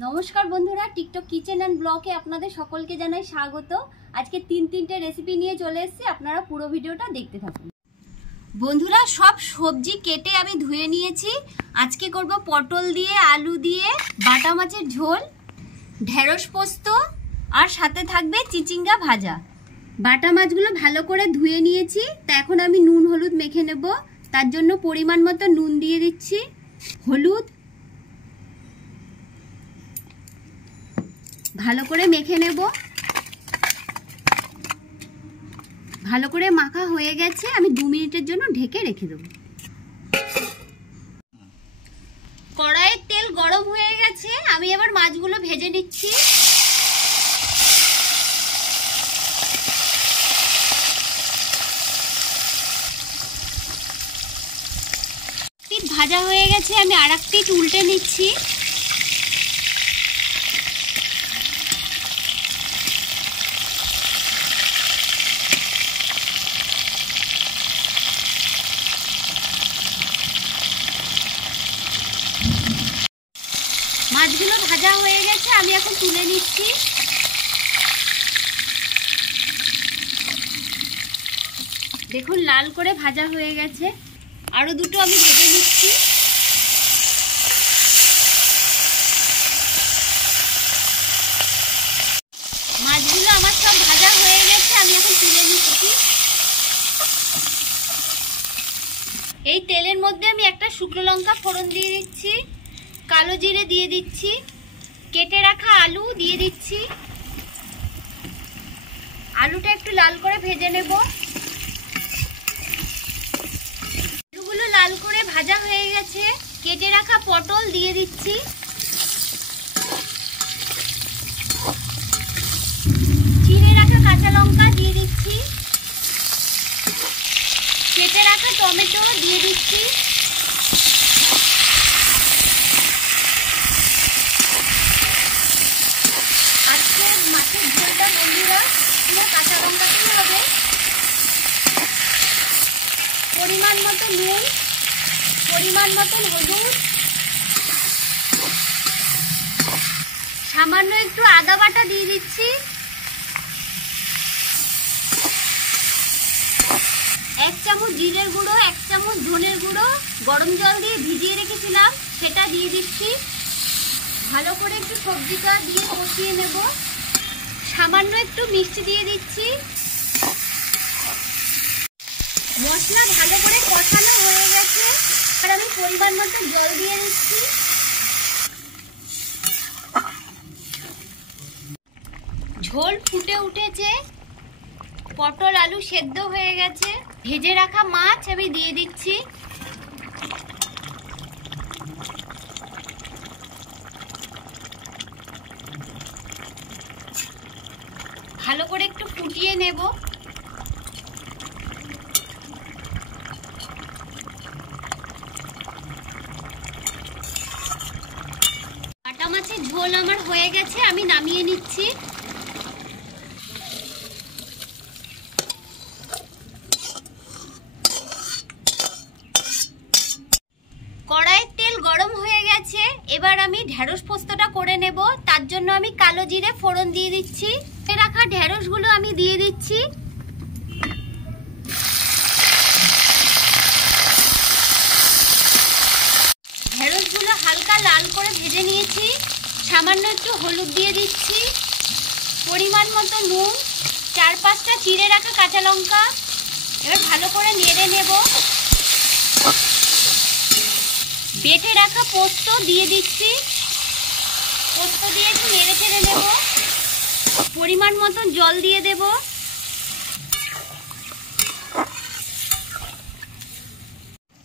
নমস্কার বন্ধুরা, TikTok kitchen and ব্লগে আপনাদের সকলকে জানাই স্বাগত। আজকে তিনটে রেসিপি নিয়ে চলে এসেছি, আপনারা পুরো ভিডিওটা দেখতে থাকুন। বন্ধুরা, সব সবজি কেটে আমি ধুয়ে নিয়েছি। আজকে করব পটল দিয়ে, আলু দিয়ে বাটা মাছের ঝোল, ঢেঁড়স পোস্ত আর সাথে থাকবে চিচিঙ্গা ভাজা। বাটা মাছগুলো ভালো করে ধুয়ে নিয়েছি, তা এখন আমি নুন হলুদ মেখে নেব। তার জন্য পরিমাণ মতো নুন দিয়ে দিচ্ছি, হলুদ ভালো করে মেখে নেব। ভালো করে মাখা হয়ে গেছে, আমি 2 মিনিটের জন্য ঢেকে রেখে দেব। কড়াইয়ের তেল গরম হয়ে গেছে, আমি এবার মাছগুলো ভেজে নিচ্ছি। পিঠ ভাজা হয়ে গেছে, আমি আরেক পিঠ উল্টে নিচ্ছি। মাছগুলো ভাজা হয়ে গেছে, আমি এখন তুলে নিচ্ছি। দেখুন লাল করে ভাজা হয়ে গেছে, আরো দুটো আমি ভেজে নিচ্ছি। মাছগুলো আমার সব ভাজা হয়ে গেছে, আমি এখন তুলে নিচ্ছি। এই তেলের মধ্যে আমি একটা শুকনো লঙ্কা ফোড়ন দিয়ে দিচ্ছি, কালো জিরে দিয়ে দিচ্ছি, কেটে রাখা আলু দিয়ে দিচ্ছি। আলুটা একটু লাল করে ভেজে নেব। আলুগুলো লাল করে ভাজা হয়ে গেছে, কেটে রাখা পটল দিয়ে দিচ্ছি। চিড়ে রাখা কাঁচা লঙ্কা দিয়ে দিচ্ছি, কেটে রাখা টমেটো দিয়ে দিচ্ছি। আজকের মাছের ঝোলটা বন্ধুরা পুরো কাঁচা লঙ্কাতেই হবে। পরিমাণ মতো নুন, পরিমাণ মতন হলুদ, সামান্য একটু আদা বাটা দিয়ে দিচ্ছি। 1 চামচ জিরের গুঁড়ো, 1 চামচ ধনের গুঁড়ো গরম জল দিয়ে ভিজিয়ে রেখেছিলাম, সেটা দিয়ে দিচ্ছি। ভালো করে একটু সবজিটা দিয়ে কষিয়ে নেব। সামান্য একটু মিষ্টি দিয়ে দিচ্ছি। মশলা ভালো করে কষানো হয়ে গেছে, আর আমি পরিমাণ মতো জল দিয়ে দিচ্ছি। ঝোল ফুটে উঠেছে, পটল আলু সেদ্ধ হয়ে গেছে, ভেজে রাখা মাছ আমি দিয়ে দিচ্ছি। ভালো করে একটু ফুটিয়ে নেব। বাটা মাছের ঝোল আমার হয়ে গেছে, আমি নামিয়ে নিচ্ছি। কড়াইয়ের তেল গরম হয়ে গেছে, এবার আমি ঢেঁড়স পোস্তটা করে নেব। তার জন্য আমি কালো জিরে ফোড়ন দিয়ে দিচ্ছি। রাখা ঢেঁড়সগুলো আমি দিয়ে দিচ্ছি। ঢেঁড়সগুলো হালকা লাল করে ভেজে নিয়েছি, সামান্য একটু হলুদ দিয়ে দিচ্ছি, পরিমাণ মতো নুন, 4-5টা চিড়ে রাখা কাঁচা লঙ্কা। এবার ভালো করে নেড়ে নেব। বেটে রাখা পোস্ত দিয়ে দিচ্ছি, পোস্ত দিয়ে একটু নেড়ে চেড়ে নেব। পরিমাণ মতন জল দিয়ে দেব।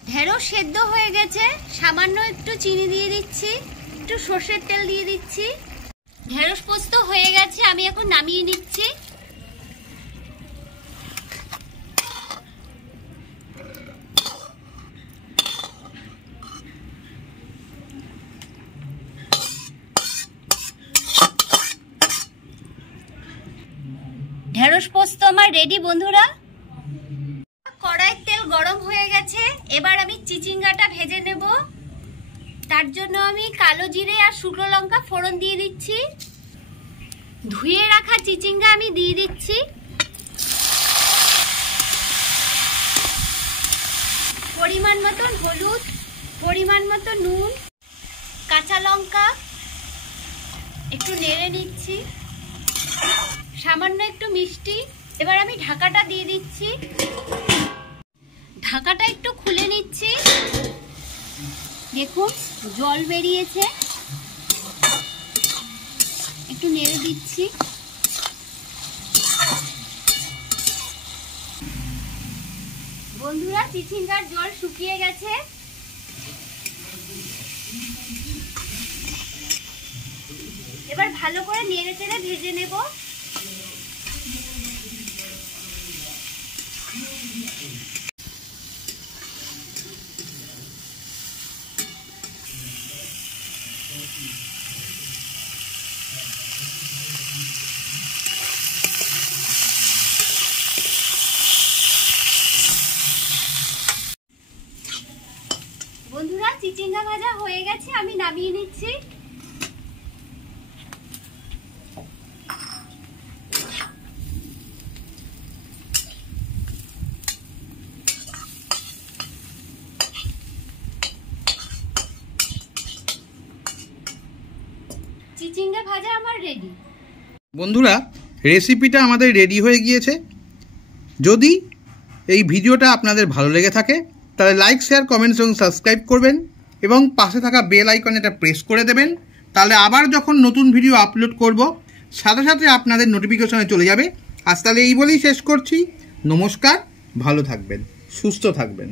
ঢেঁড়স সেদ্ধ হয়ে গেছে, সামান্য একটু চিনি দিয়ে দিচ্ছি, একটু সর্ষের তেল দিয়ে দিচ্ছি। ঢেঁড়স পোস্ত হয়ে গেছে, আমি এখন নামিয়ে নিচ্ছি। ঢেঁড়স পোস্ত আমার রেডি বন্ধুরা। কড়াইয়ের তেল গরম হয়ে গেছে, এবার আমি চিচিঙ্গাটা ভেজে নেব। তার জন্য আমি কালো জিরে আর শুকনো লঙ্কা ফোড়ন দিয়ে দিচ্ছি। ধুয়ে রাখা চিচিঙ্গা আমি দিয়ে দিচ্ছি। পরিমাণ মতন হলুদ, পরিমাণ মতো নুন, কাঁচা লঙ্কা একটু নেড়ে নিচ্ছি, সামান্য একটু মিষ্টি। এবার আমি ঢাকাটা দিয়ে দিচ্ছি। ঢাকাটা একটু খুলে নিচ্ছি। দেখুন জল বেরিয়েছে, একটু নেড়ে দিচ্ছি। বন্ধুরা, চিচিঙ্গার জল শুকিয়ে গেছে। এবার ভালো করে নেড়ে চেড়ে ভেজে নেব। বন্ধুরা, চিচিঙ্গা ভাজা হয়ে গেছে, আমি নামিয়ে নিচ্ছি। চিচিঙ্গা ভাজা আমার রেডি। বন্ধুরা, রেসিপিটা আমাদের রেডি হয়ে গিয়েছে। যদি এই ভিডিওটা আপনাদের ভালো লেগে থাকে তাহলে লাইক, শেয়ার, কমেন্টস এবং সাবস্ক্রাইব করবেন এবং পাশে থাকা বেল আইকনটা প্রেস করে দেবেন। তাহলে আবার যখন নতুন ভিডিও আপলোড করব সাথে সাথে আপনাদের নোটিফিকেশনে চলে যাবে। আজ তাহলে এই বলেই শেষ করছি। নমস্কার, ভালো থাকবেন, সুস্থ থাকবেন।